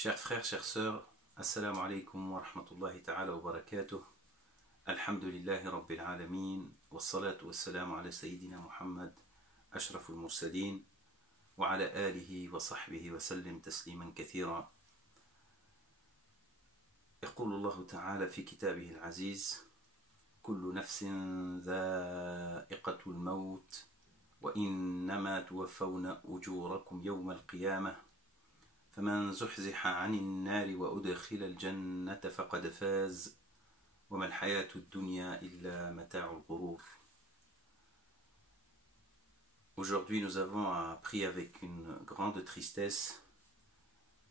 Chers frères, chères sœurs, Assalamu alaikum wa rahmatullahi ta'ala wa barakatuh. Alhamdulillahi rabbil alamin. Wa salatu wa salamu ala sayyidina Muhammad, ashraful mursalin. Wa ala alihi wa sahbihi wa sallim tasliman kathira. يقول الله تعالى في كتابه العزيز: كل نفس ذائقة الموت وإنما توفون أجوركم يوم القيامة فمن زحزح عن النار وأدخل الجنة فقد فاز وما الحياة الدنيا إلا متاع الغرور. Aujourd'hui, nous avons appris avec une grande tristesse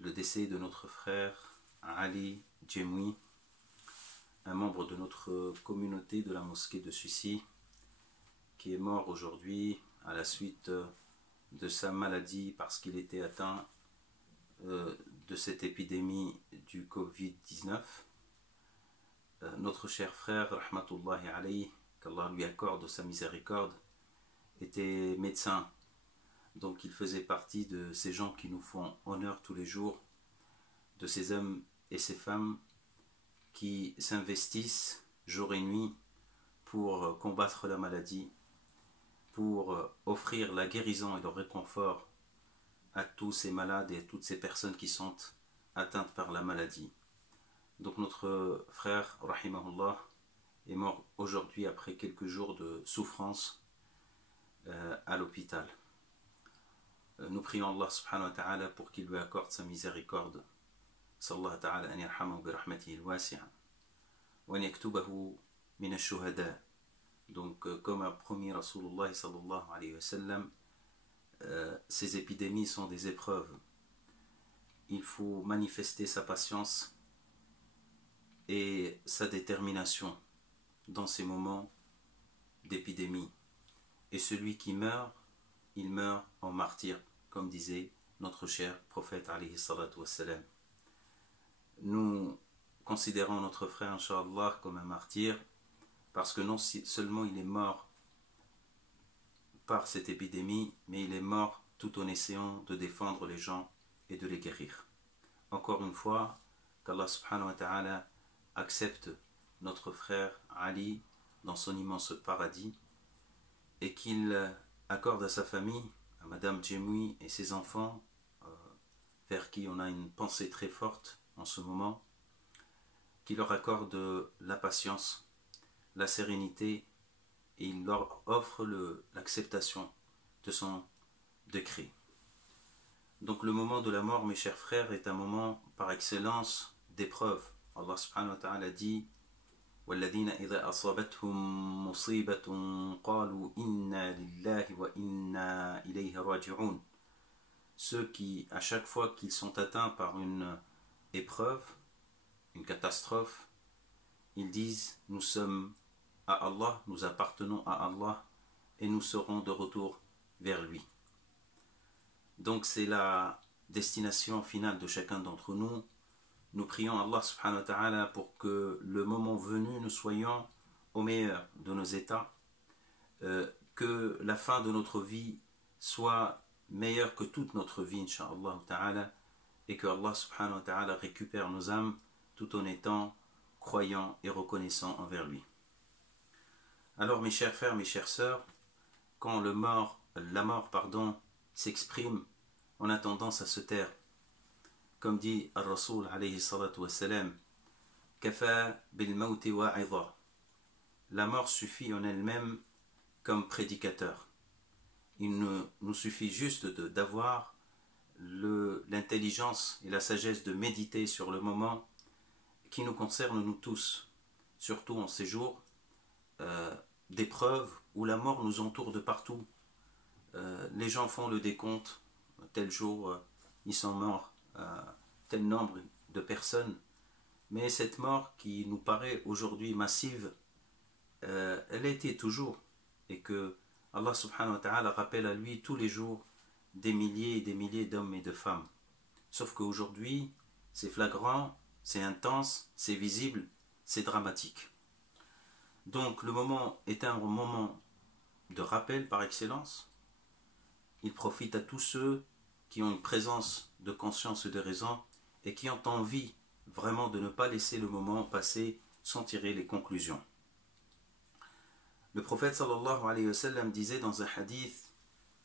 le décès de notre frère Ali Djemoui, un membre de notre communauté de la mosquée de Sucy, qui est mort aujourd'hui à la suite de sa maladie parce qu'il était atteint de cette épidémie du Covid-19. Notre cher frère, rahmatullahi alayhi, qu'Allah lui accorde sa miséricorde, était médecin. Donc il faisait partie de ces gens qui nous font honneur tous les jours, de ces hommes et ces femmes qui s'investissent jour et nuit pour combattre la maladie, pour offrir la guérison et le réconfort à tous ces malades et à toutes ces personnes qui sont atteintes par la maladie. Donc notre frère, rahimahullah, est mort aujourd'hui après quelques jours de souffrance à l'hôpital. Nous prions Allah subhanahu wa ta'ala pour qu'il lui accorde sa miséricorde. Sallallahu ta'ala an yarhamahu bi rahmatihi al-wasi'a wa an yaktubahu min ash-shuhada. Donc comme a promis Rasulullah sallallahu alayhi wa sallam, ces épidémies sont des épreuves. Il faut manifester sa patience et sa détermination dans ces moments d'épidémie. Et celui qui meurt, il meurt en martyr, comme disait notre cher prophète alayhi salatu wassalam. Nous considérons notre frère, Inch'Allah, comme un martyr, parce que non seulement il est mort par cette épidémie, mais il est mort tout en essayant de défendre les gens et de les guérir. Encore une fois, qu'Allah subhanahu wa ta'ala accepte notre frère Ali dans son immense paradis et qu'il accorde à sa famille, à Madame Djemoui et ses enfants, vers qui on a une pensée très forte en ce moment, qu'il leur accorde la patience, la sérénité, et il leur offre l'acceptation de son décret. Donc le moment de la mort, mes chers frères, est un moment par excellence d'épreuve. Allah subhanahu wa ta'ala dit: وَالَّذِينَ إِذَا أَصَابَتْهُمْ مُصِيبَةٌ قَالُوا إِنَّا لِلَّهِ وَإِنَّا إِلَيْهِ رَاجِعُونَ. Ceux qui, à chaque fois qu'ils sont atteints par une épreuve, une catastrophe, ils disent: nous sommes à Allah, nous appartenons à Allah et nous serons de retour vers lui. Donc c'est la destination finale de chacun d'entre nous. Nous prions Allah subhanahu wa ta'ala pour que le moment venu nous soyons au meilleur de nos états, que la fin de notre vie soit meilleure que toute notre vie, incha'Allah ta'ala, et que Allah subhanahu wa ta'ala récupère nos âmes tout en étant croyants et reconnaissants envers lui. Alors mes chers frères, mes chères sœurs, quand la mort s'exprime, on a tendance à se taire. Comme dit Al-Rasoul alayhi salatu wassalam, Kafa bil mawti wa'idha. La mort suffit en elle-même comme prédicateur. Il nous suffit juste d'avoir l'intelligence et la sagesse de méditer sur le moment qui nous concerne nous tous, surtout en ces jours d'épreuves où la mort nous entoure de partout. Les gens font le décompte, tel jour ils sont morts, tel nombre de personnes, mais cette mort qui nous paraît aujourd'hui massive, elle était toujours, et que Allah subhanahu wa ta'ala rappelle à lui tous les jours des milliers et des milliers d'hommes et de femmes. Sauf qu'aujourd'hui c'est flagrant, c'est intense, c'est visible, c'est dramatique. Donc le moment est un moment de rappel par excellence. Il profite à tous ceux qui ont une présence de conscience et de raison et qui ont envie vraiment de ne pas laisser le moment passer sans tirer les conclusions. Le prophète sallallahu alayhi wa sallam disait dans un hadith: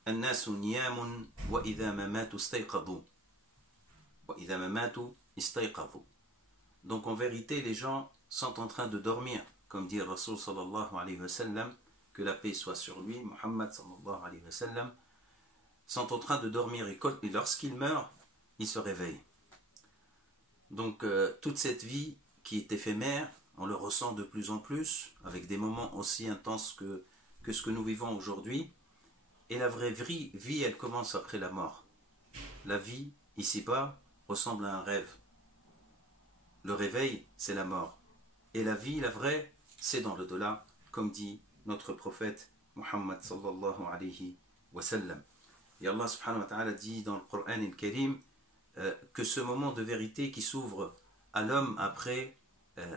An-nasu niyamun wa idha ma matu istayqadhu. Wa idha ma matu istayqadhu. Donc en vérité, les gens sont en train de dormir, comme dit Rasul sallallahu alayhi wa sallam, que la paix soit sur lui, Muhammad sallallahu alayhi wa sallam, sont en train de dormir et lorsqu'ils meurent, ils se réveillent. Donc toute cette vie qui est éphémère, on le ressent de plus en plus, avec des moments aussi intenses que ce que nous vivons aujourd'hui. Et la vraie vie, elle commence après la mort. La vie, ici-bas, ressemble à un rêve. Le réveil, c'est la mort. Et la vie, la vraie, c'est dans l'au-delà, comme dit notre prophète Muhammad sallallahu alayhi wa sallam. Et Allah subhanahu wa ta'ala dit dans le Coran al-Karim que ce moment de vérité qui s'ouvre à l'homme après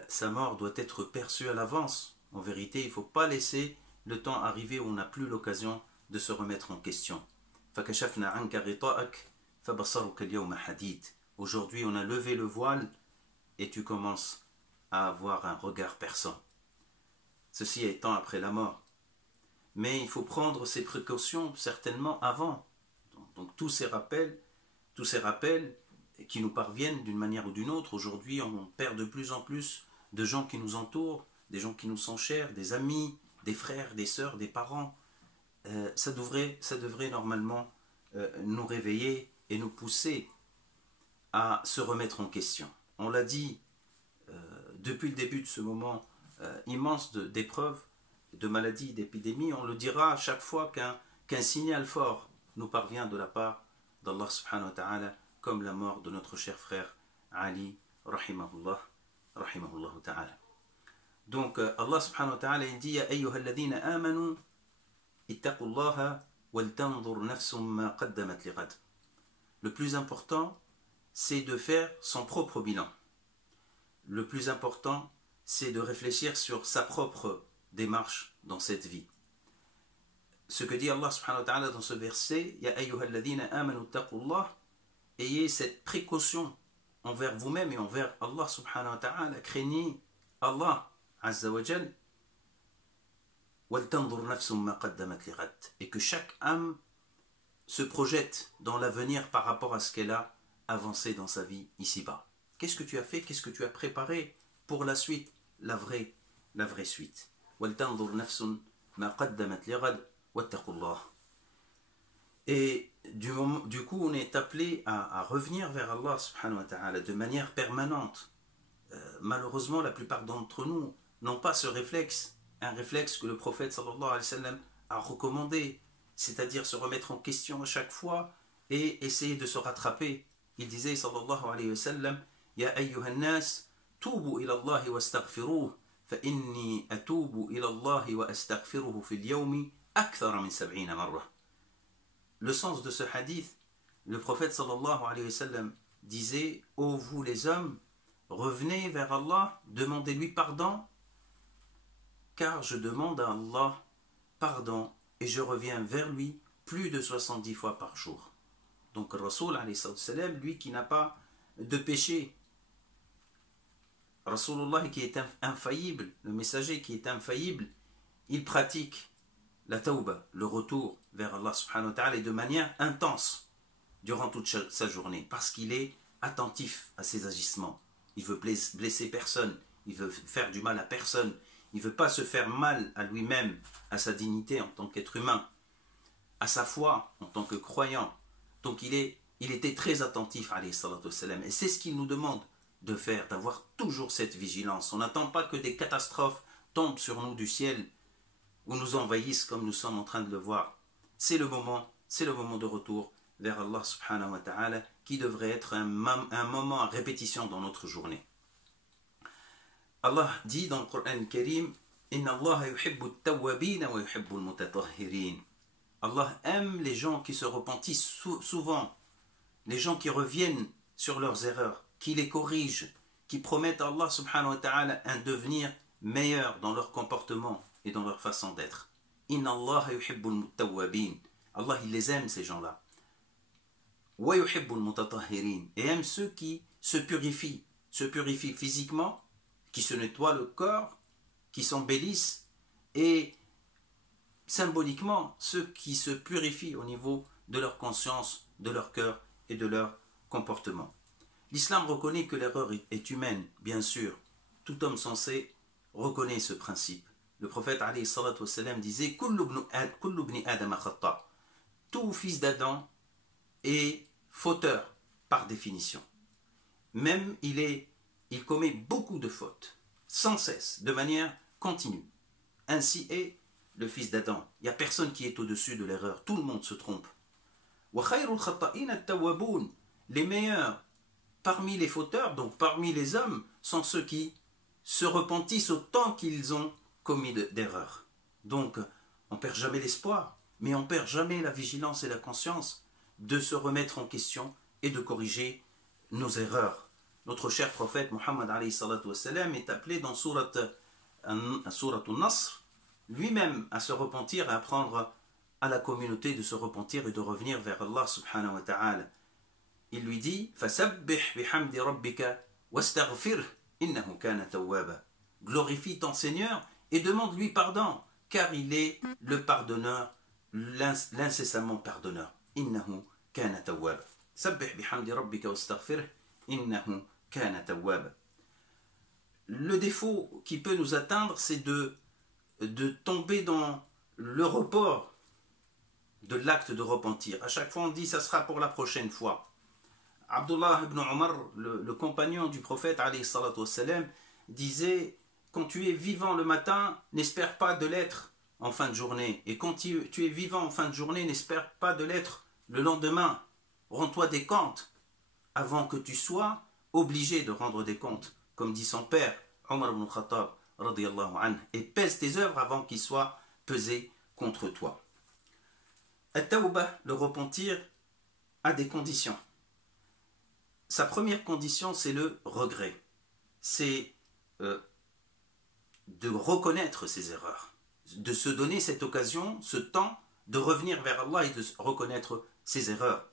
sa mort doit être perçu à l'avance. En vérité, il ne faut pas laisser le temps arriver où on n'a plus l'occasion de se remettre en question. Aujourd'hui, on a levé le voile et tu commences à avoir un regard perçant. Ceci étant après la mort. Mais il faut prendre ses précautions certainement avant. Donc tous ces rappels qui nous parviennent d'une manière ou d'une autre, aujourd'hui on perd de plus en plus de gens qui nous entourent, des gens qui nous sont chers, des amis, des frères, des sœurs, des parents. Ça devrait normalement nous réveiller et nous pousser à se remettre en question. On l'a dit depuis le début de ce moment immense d'épreuves, de maladies, d'épidémies, on le dira à chaque fois qu'un signal fort nous parvient de la part d'Allah subhanahu wa ta'ala, comme la mort de notre cher frère Ali, rahimahullah ta'ala. Donc Allah subhanahu wa ta'ala il dit: Ya ayyuhalladhina amanu ittaqullaha wal tanzur nafsum ma qaddamat lighad. Le plus important, c'est de faire son propre bilan. Le plus important, c'est de réfléchir sur sa propre démarche dans cette vie. Ce que dit Allah subhanahu wa ta'ala dans ce verset: Ya ayyuhalladhina amanu ittaqullah, ayez cette précaution envers vous-même et envers Allah subhanahu wa ta'ala, craignez Allah azza wa jal, wal tanzur nafsum ma qaddamat lighad, et que chaque âme se projette dans l'avenir par rapport à ce qu'elle a avancé dans sa vie ici-bas. Qu'est-ce que tu as fait, qu'est-ce que tu as préparé pour la suite, la vraie suite. Wal tanzur nafsum ma qaddamat lighad wattaqullah. Et du coup, on est appelé à revenir vers Allah subhanahu wa ta'ala de manière permanente. Malheureusement, la plupart d'entre nous n'ont pas ce réflexe, un réflexe que le prophète sallallahu alayhi wa sallam a recommandé, c'est-à-dire se remettre en question à chaque fois et essayer de se rattraper. Il disait sallallahu alayhi wa sallam: Ya ayyuhan nas, tubu ila Allah wa astaghfiruh, fa inni atubu ila Allah wa astaghfiruhu fil yawmi akthara min 70 marra. Le sens de ce hadith, le prophète sallallahu alayhi wa sallam disait: ô vous les hommes, revenez vers Allah, demandez-lui pardon, car je demande à Allah pardon et je reviens vers lui plus de 70 fois par jour. Donc Rasoul alayhi salam, lui qui n'a pas de péché, Rasulullah qui est infaillible, le messager qui est infaillible, il pratique la tawbah, le retour vers Allah subhanahu wa ta'ala, et de manière intense durant toute sa journée, parce qu'il est attentif à ses agissements. Il veut blesser personne, il veut faire du mal à personne, il ne veut pas se faire mal à lui-même, à sa dignité en tant qu'être humain, à sa foi en tant que croyant. Donc il était très attentif, alayhi salatu wassalam, et c'est ce qu'il nous demande de faire, d'avoir toujours cette vigilance. On n'attend pas que des catastrophes tombent sur nous du ciel ou nous envahissent comme nous sommes en train de le voir. C'est le moment de retour vers Allah subhanahu wa ta'ala qui devrait être un moment à répétition dans notre journée. Allah dit dans le Coran Karim: Inna Allah yuhibbu at-tawwabin wa yuhibbu al-mutatahhirin. Allah aime les gens qui se repentissent souvent, les gens qui reviennent sur leurs erreurs, qui les corrigent, qui promettent à Allah subhanahu wa ta'ala un devenir meilleur dans leur comportement et dans leur façon d'être. Inna Allah yuhibbul tawwabin. Allah, il les aime, ces gens-là. Wa yuhibbul mutatahhirin. Et aime ceux qui se purifient physiquement, qui se nettoient le corps, qui s'embellissent, et symboliquement ceux qui se purifient au niveau de leur conscience, de leur cœur et de leur comportement. L'islam reconnaît que l'erreur est humaine, bien sûr. Tout homme sensé reconnaît ce principe. Le prophète alayhi salatu wassalam disait Kullu ibni Adam khata. Tout fils d'Adam est fauteur par définition. Même il commet beaucoup de fautes, sans cesse, de manière continue. Ainsi est le fils d'Adam. Il n'y a personne qui est au-dessus de l'erreur. Tout le monde se trompe. Les meilleurs parmi les fauteurs, donc parmi les hommes, sont ceux qui se repentissent autant qu'ils ont commis d'erreurs. Donc, on ne perd jamais l'espoir, mais on ne perd jamais la vigilance et la conscience de se remettre en question et de corriger nos erreurs. Notre cher prophète Muhammad alayhi salatu wassalam est appelé dans Surat al-Nasr lui-même à se repentir, à apprendre à la communauté de se repentir et de revenir vers Allah subhanahu wa ta'ala. Il lui dit فَسَبِّحْ بِحَمْدِ رَبِّكَ وَاسْتَغْفِرْهُ إِنَّهُ كَانَ تَوَّابًا. Glorifie ton Seigneur et demande-lui pardon, car il est le pardonneur, l'incessamment pardonneur. إِنَّهُ كَانَ تَوَّابًا. سَبِّحْ بِحَمْدِ رَبِّكَ وَاسْتَغْفِرْهُ إِنَّهُ كَانَ تَوَّابًا. Le défaut qui peut nous atteindre, c'est de tomber dans le report de l'acte de repentir. À chaque fois on dit ça sera pour la prochaine fois. Abdullah ibn Omar, le compagnon du prophète alayhi salatu wassalam, disait quand tu es vivant le matin, n'espère pas de l'être en fin de journée, et quand tu es vivant en fin de journée, n'espère pas de l'être le lendemain. Rends-toi des comptes avant que tu sois obligé de rendre des comptes, comme dit son père Omar ibn Khattab radiyallahu anhu, et pèse tes œuvres avant qu'ils soient pesés contre toi. At-tawbah, le repentir, a des conditions. Sa première condition, c'est le regret. C'est de reconnaître ses erreurs, de se donner cette occasion, ce temps, de revenir vers Allah et de reconnaître ses erreurs.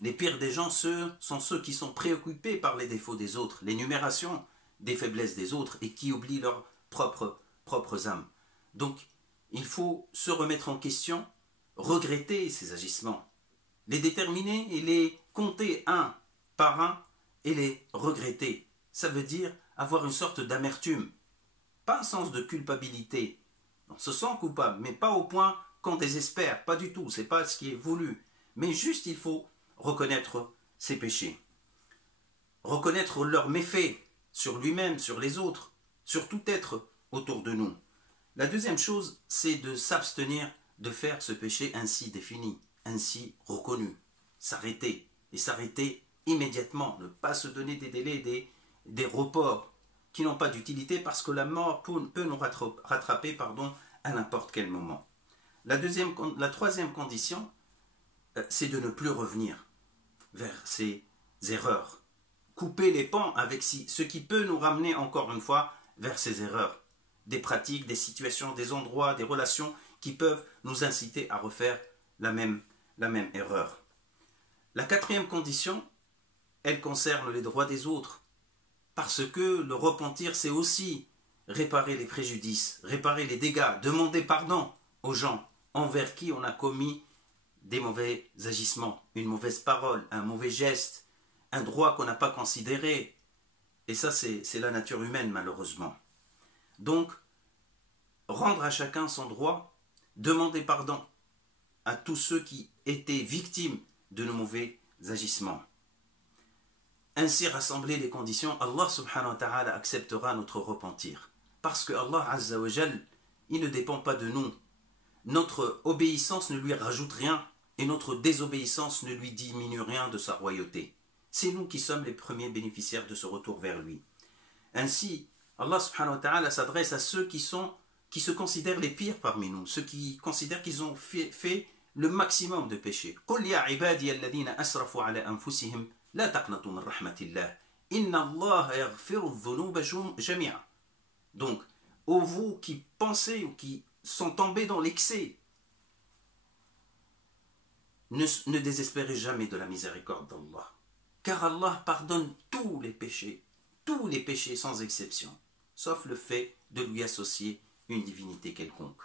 Les pires des gens sont ceux qui sont préoccupés par les défauts des autres, l'énumération des faiblesses des autres et qui oublient leurs propres âmes. Donc, il faut se remettre en question, regretter ces agissements, les déterminer et les compter un par un et les regretter. Ça veut dire avoir une sorte d'amertume, pas un sens de culpabilité. On se sent coupable, mais pas au point qu'on désespère, pas du tout, c'est pas ce qui est voulu. Mais juste il faut reconnaître ses péchés, reconnaître leurs méfaits sur lui-même, sur les autres, sur tout être autour de nous. La deuxième chose, c'est de s'abstenir de faire ce péché ainsi défini, ainsi reconnu. S'arrêter, et s'arrêter immédiatement, ne pas se donner des délais, des reports qui n'ont pas d'utilité parce que la mort peut nous rattraper à n'importe quel moment. La troisième condition, c'est de ne plus revenir vers ces erreurs. Couper les ponts avec ce qui peut nous ramener encore une fois vers ces erreurs. Des pratiques, des situations, des endroits, des relations qui peuvent nous inciter à refaire la même erreur. La quatrième condition, elle concerne les droits des autres. Parce que le repentir, c'est aussi réparer les préjudices, réparer les dégâts, demander pardon aux gens envers qui on a commis des mauvais agissements, une mauvaise parole, un mauvais geste, un droit qu'on n'a pas considéré. Et ça, c'est la nature humaine, malheureusement. Donc, rendre à chacun son droit, demander pardon à tous ceux qui étaient victimes de nos mauvais agissements. Ainsi rassembler les conditions, Allah subhanahu wa ta'ala acceptera notre repentir. Parce que Allah azza wa jal, il ne dépend pas de nous. Notre obéissance ne lui rajoute rien et notre désobéissance ne lui diminue rien de sa royauté. C'est nous qui sommes les premiers bénéficiaires de ce retour vers lui. Ainsi, Allah subhanahu wa ta'ala s'adresse à ceux qui se considèrent les pires parmi nous, ceux qui considèrent qu'ils ont fait le maximum de péchés. قُلْ يَا عِبَادِيَ الَّذِينَ أَسْرَفُوا عَلَى أَنفُسِهِمْ لَا تَقْنَطُوا مِنْ رَحْمَةِ اللَّهِ إِنَّ اللَّهَ يَغْفِرُ الذُّنُوبَ جَمِيعًا. Donc, ô vous qui pensez ou qui sont tombés dans l'excès, ne désespérez jamais de la miséricorde d'Allah. car Allah pardonne tous les péchés sans exception, sauf le fait de lui associer une divinité quelconque.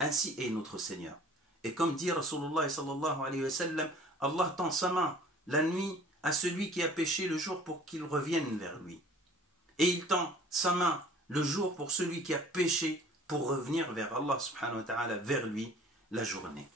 Ainsi est notre Seigneur. Et comme dit Rasulullah sallallahu alayhi wa sallam, Allah tend sa main la nuit à celui qui a péché le jour pour qu'il revienne vers lui. Et il tend sa main le jour pour celui qui a péché pour revenir vers Allah subhanahu wa ta'ala, vers lui la journée.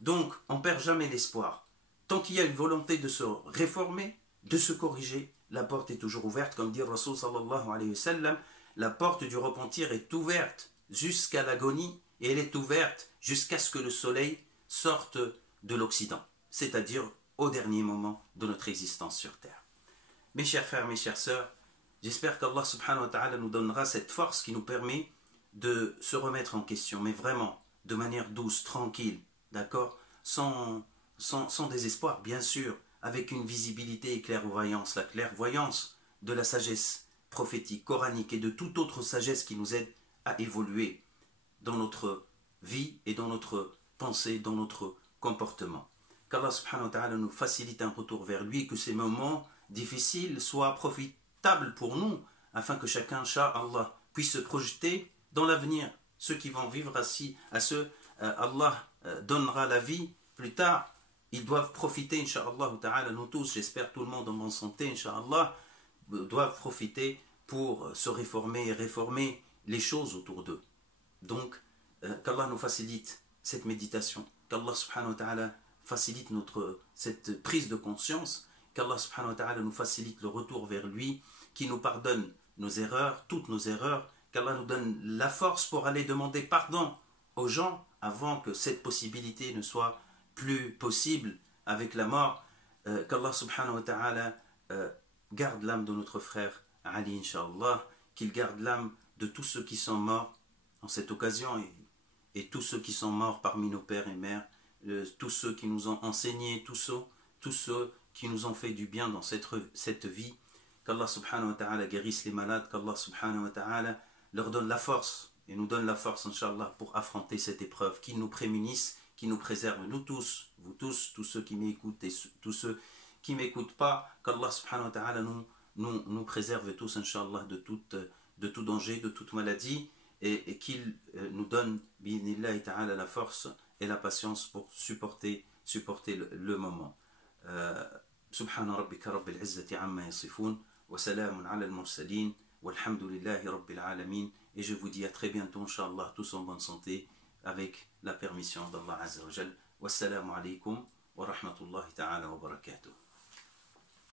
Donc, on ne perd jamais l'espoir. Tant qu'il y a une volonté de se réformer, de se corriger, la porte est toujours ouverte. Comme dit Rasul sallallahu alayhi wa sallam, la porte du repentir est ouverte jusqu'à l'agonie et elle est ouverte jusqu'à ce que le soleil sorte de l'Occident, c'est-à-dire au dernier moment de notre existence sur terre. Mes chers frères, mes chères sœurs, j'espère qu'Allah subhanahu wa ta'ala nous donnera cette force qui nous permet de se remettre en question, mais vraiment de manière douce, tranquille, d'accord, sans désespoir, bien sûr, avec une visibilité et clairvoyance, la clairvoyance de la sagesse prophétique, coranique et de toute autre sagesse qui nous aide à évoluer dans notre vie et dans notre pensée, dans notre comportement. Qu'Allah subhanahu wa ta'ala nous facilite un retour vers lui et que ces moments difficiles soient profitables pour nous, afin que chacun, incha'Allah, puisse se projeter dans l'avenir. Ceux qui vont vivre assis, à ceux Allah donnera la vie plus tard, ils doivent profiter, incha'Allah ta'ala, nous tous, j'espère tout le monde en bonne santé, incha'Allah, doivent profiter pour se réformer et réformer les choses autour d'eux. Donc, qu'Allah nous facilite cette méditation, qu'Allah subhanahu wa ta'ala facilite cette prise de conscience, qu'Allah subhanahu wa ta'ala nous facilite le retour vers lui, qui nous pardonne nos erreurs, toutes nos erreurs, qu'Allah nous donne la force pour aller demander pardon aux gens avant que cette possibilité ne soit plus possible avec la mort, qu'Allah subhanahu wa ta'ala garde l'âme de notre frère Ali, incha'Allah, qu'il garde l'âme de tous ceux qui sont morts en cette occasion et tous ceux qui sont morts parmi nos pères et mères, tous ceux qui nous ont enseigné, tous ceux qui nous ont fait du bien dans cette vie, qu'Allah subhanahu wa ta'ala guérisse les malades, qu'Allah subhanahu wa ta'ala leur donne la force et nous donne la force, incha'Allah, pour affronter cette épreuve, qu'il nous prémunisse, qu'il nous préserve, nous tous, vous tous, tous ceux qui m'écoutent et tous ceux qui ne m'écoutent pas, qu'Allah subhanahu wa ta'ala nous préserve tous, incha'Allah, de tout danger, de toute maladie, et qu'il nous donne, bi'idhnillahi ta'ala, la force et la patience pour supporter le moment. Subhana rabbika rabbil izzati amma yasifun, wa salamun ala al-mursalin, walhamdulillahi rabbil alamin. Et je vous dis à très bientôt, incha'Allah, tous en bonne santé, avec la permission d'Allah Azza wa Jal. Wassalamu alaikum wa rahmatullahi ta'ala wa barakatuh.